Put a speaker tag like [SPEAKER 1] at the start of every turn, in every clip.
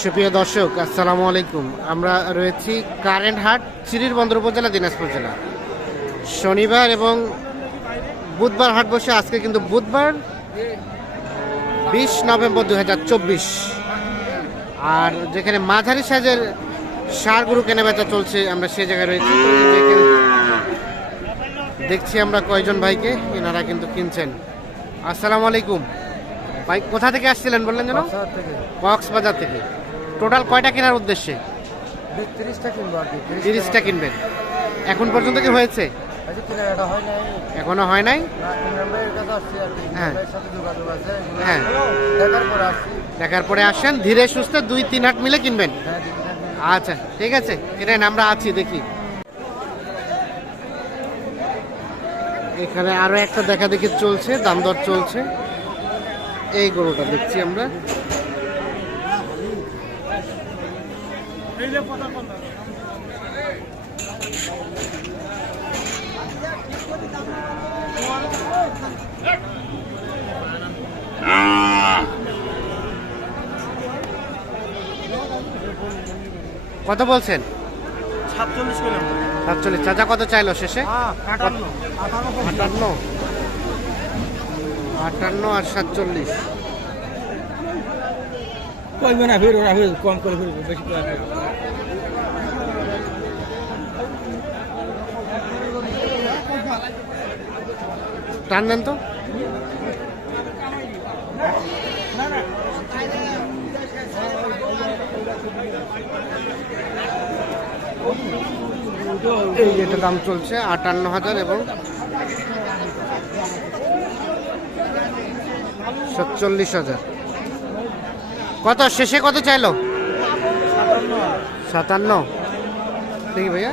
[SPEAKER 1] সুপ্রিয় দর্শক আসসালামু আলাইকুম। আমরা রয়েছি কারেন্ট হাট চিরির বন্দর উপজেলা দিনাজপুর জেলা। শনিবার এবং বুধবার হাট বসে আজকে কিন্তু বুধবার বিশ নভেম্বর দু হাজার চব্বিশ। আর যেখানে মাঝারি সাইজের সার গরু কেনা বেচা চলছে আমরা সে জায়গায় রয়েছি। দেখছি আমরা কয়জন ভাইকে এনারা কিন্তু কিনছেন। আসসালামু আলাইকুম। ভাই কোথা থেকে আসছিলেন বললেন যেন? কক্সবাজার থেকে। টোটাল কয়টা কেনার উদ্দেশ্যে?
[SPEAKER 2] তিরিশটা
[SPEAKER 1] কিনবেন। এখন পর্যন্ত কি হয়েছে?
[SPEAKER 2] নাই।
[SPEAKER 1] এখনও হয় নাই? হ্যাঁ। হ্যাঁ।
[SPEAKER 2] দেখার পরে
[SPEAKER 1] দেখার পরে আসেন ধীরে সুস্থে দুই তিন হাট মিলে কিনবেন?
[SPEAKER 2] হ্যাঁ
[SPEAKER 1] আচ্ছা ঠিক আছে কিনেন আমরা আছি দেখি। এখানে আরও একটা দেখা দেখি চলছে দাম দর চলছে। এই গরুটা দেখছি আমরা। কত বলছেন?
[SPEAKER 2] সাতচল্লিশ
[SPEAKER 1] চাচা কত চাইলো শেষে?
[SPEAKER 2] হ্যাঁ আটান্ন।
[SPEAKER 1] আটান্ন আর সাতচল্লিশ।
[SPEAKER 2] কইবে না ফির ওরা ফির কম করে ফির বেশি করে
[SPEAKER 1] টান দেন তো। এই যেটা দাম চলছে আটান্ন হাজার এবং সাতচল্লিশ হাজার। কত? শেষে কত চাইলো? সাতান্ন। দেখি ভাইয়া।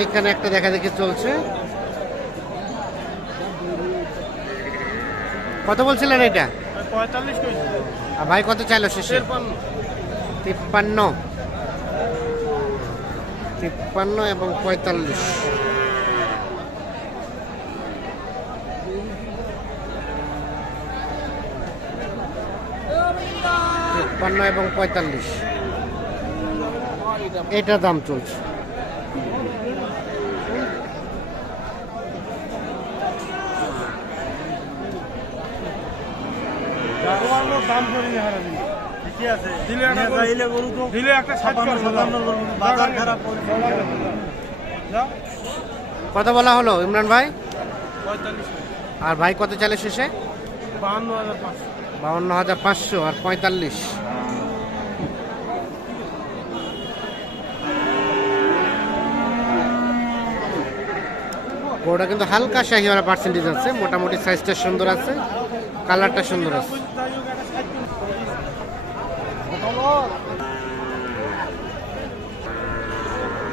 [SPEAKER 1] এইখানে একটা দেখা দেখি চলছে। কত বলছিলেন এটা? ভাই কত চাইলো শেষে? তিপ্পান্ন। তিপ্পান্ন এবং পঁয়তাল্লিশ। তিপ্পান্ন এবং পঁয়তাল্লিশ। এটা দাম চলছে। কত বলা হলো ইমরান ভাই? আর ভাই কত চাইলে শেষে? বাউন্ন হাজার পাঁচশো আর পঁয়তাল্লিশ। গরুটা কিন্তু হালকা শাহিওয়ালা পার্সেন্টেজ আছে। মোটামুটি সাইজটা সুন্দর আছে কালারটা সুন্দর আছে।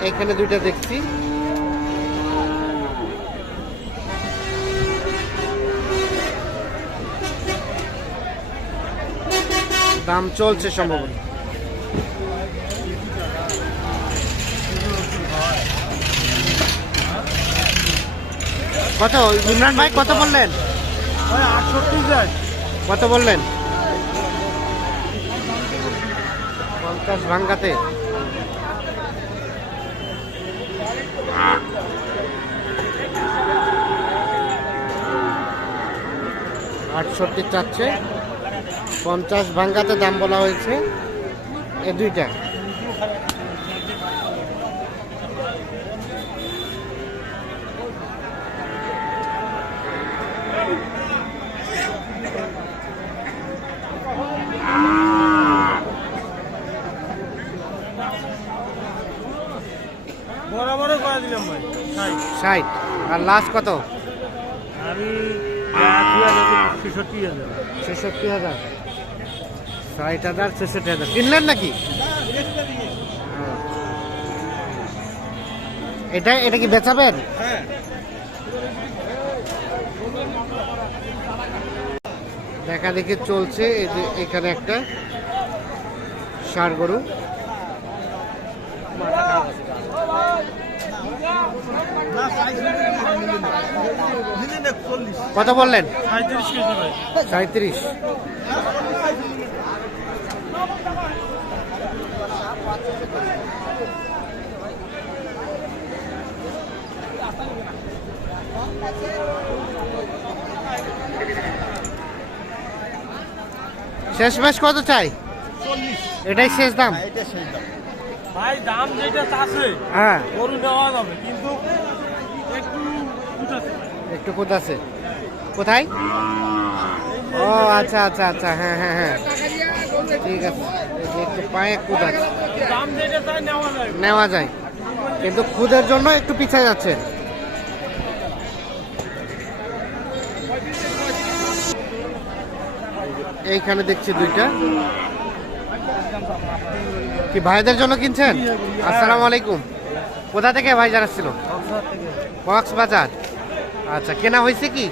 [SPEAKER 1] এখানে দুইটা দেখছি। দাম চলছে সম্ভবত। কত? ইমরান ভাই, কত বললেন? কত বললেন? পঞ্চাশ ভাঙ্গাতে। আটষট্টি চাচ্ছে। পঞ্চাশ ভাঙ্গাতে দাম বলা হয়েছে। এ দুইটা
[SPEAKER 2] বরাবরই করে দিলাম ভাই ষাট
[SPEAKER 1] আর লাস্ট কত?
[SPEAKER 2] আমি ছেষট্টি হাজার।
[SPEAKER 1] ছেষট্টি হাজার। ষাট হাজার ছেষট্টি হাজার। কিনলেন নাকি? এটা এটা কি বেচাবেন?
[SPEAKER 2] হ্যাঁ
[SPEAKER 1] দেখা দেখি চলছে এই যে এখানে একটা ষাড় গরু। কত বললেন?
[SPEAKER 2] সাঁত্রিশ
[SPEAKER 1] শেষ মেশ কত চাই? এটাই শেষ দাম।
[SPEAKER 2] ভাই দাম যেটা আছে
[SPEAKER 1] হ্যাঁ।
[SPEAKER 2] গরু নেওয়া যাবে কিন্তু একটু উঠাতে
[SPEAKER 1] একটু কোথা আছে। কোথায়? ও আচ্ছা আচ্ছা আচ্ছা হ্যাঁ হ্যাঁ হ্যাঁ। ঠিক আছে একটু পায়ে কুদ আছে।
[SPEAKER 2] নেওয়া
[SPEAKER 1] যায়। কিন্তু খুদের জন্য একটু পিছিয়ে যাচ্ছে। এইখানে দেখছি দুইটা। কি ভাইদের জন্য কিনছেন? আসসালামু আলাইকুম। কোথা থেকে ভাই জানাচ্ছিল কক্সবাজার আচ্ছা কেনা হয়েছে কি?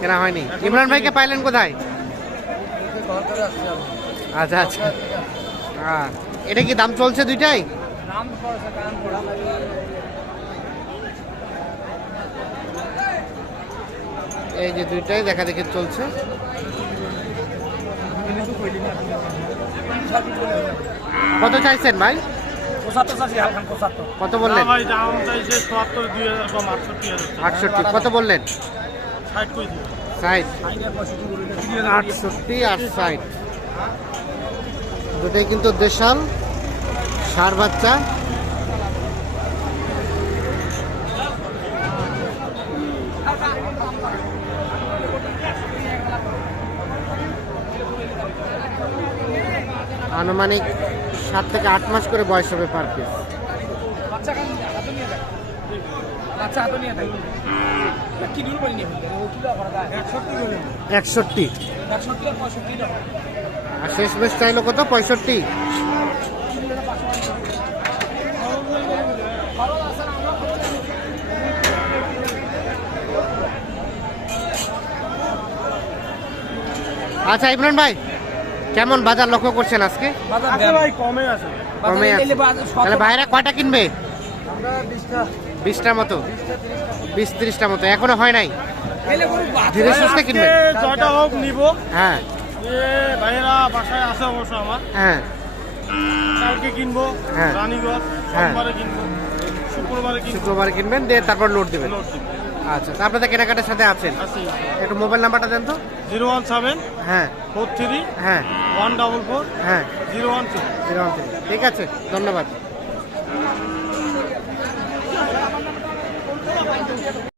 [SPEAKER 1] কেনা হয়নি। ইমরান ভাইকে পাইলেন কোথায়? আচ্ছা আচ্ছা। হ্যাঁ এটা কি দাম চলছে দুইটাই? এই যে দুইটাই দেখা দেখি চলছে। কত চাইছেন ভাই? কত বললেন?
[SPEAKER 2] আটষট্টি
[SPEAKER 1] কত বললেন?
[SPEAKER 2] ষাট
[SPEAKER 1] আটষট্টি আর ষাট। দুটাই কিন্তু দেশাল সার বাচ্চা। আনুমানিক সাত থেকে আট মাস করে বয়স হবে পার পিস
[SPEAKER 2] একষট্টি
[SPEAKER 3] আর
[SPEAKER 1] শেষ বেশ চাইলো কত? পঁয়ষট্টি। আচ্ছা ইমরান ভাই। কেমন বাজার লক্ষ্য করছেন আজকে?
[SPEAKER 2] কমে আছে।
[SPEAKER 1] তাহলে ভাইরা কয়টা কিনবে?
[SPEAKER 2] বিশটা।
[SPEAKER 1] বিশটার মতো? বিশ ত্রিশটা মতো। এখনও হয় নাই? ধীরে সুস্থে কিনবে?
[SPEAKER 2] হোক নিব।
[SPEAKER 1] হ্যাঁ।
[SPEAKER 2] এ ভাইয়েরা বাসায় আছে অবশ্য আমার।
[SPEAKER 1] হ্যাঁ।
[SPEAKER 2] কালকে কিনবো
[SPEAKER 1] হ্যাঁ।
[SPEAKER 2] রানীগঞ্জ
[SPEAKER 1] হ্যাঁ।
[SPEAKER 2] সোমবারে কিনবো শুক্রবারে কিনবো।
[SPEAKER 1] কিনবেন দিয়ে তারপর লোড দিবেন। আচ্ছা তা আপনাদের কেনাকাটার সাথে আছেন?
[SPEAKER 2] আছি।
[SPEAKER 1] একটু মোবাইল নাম্বারটা দেন তো।
[SPEAKER 2] জিরো ওয়ান সেভেন
[SPEAKER 1] হ্যাঁ।
[SPEAKER 2] ফোর থ্রি
[SPEAKER 1] হ্যাঁ।
[SPEAKER 2] ওয়ান ডাবল ফোর
[SPEAKER 1] হ্যাঁ।
[SPEAKER 2] Zero one three.
[SPEAKER 1] Zero one three. ঠিক আছে ধন্যবাদ।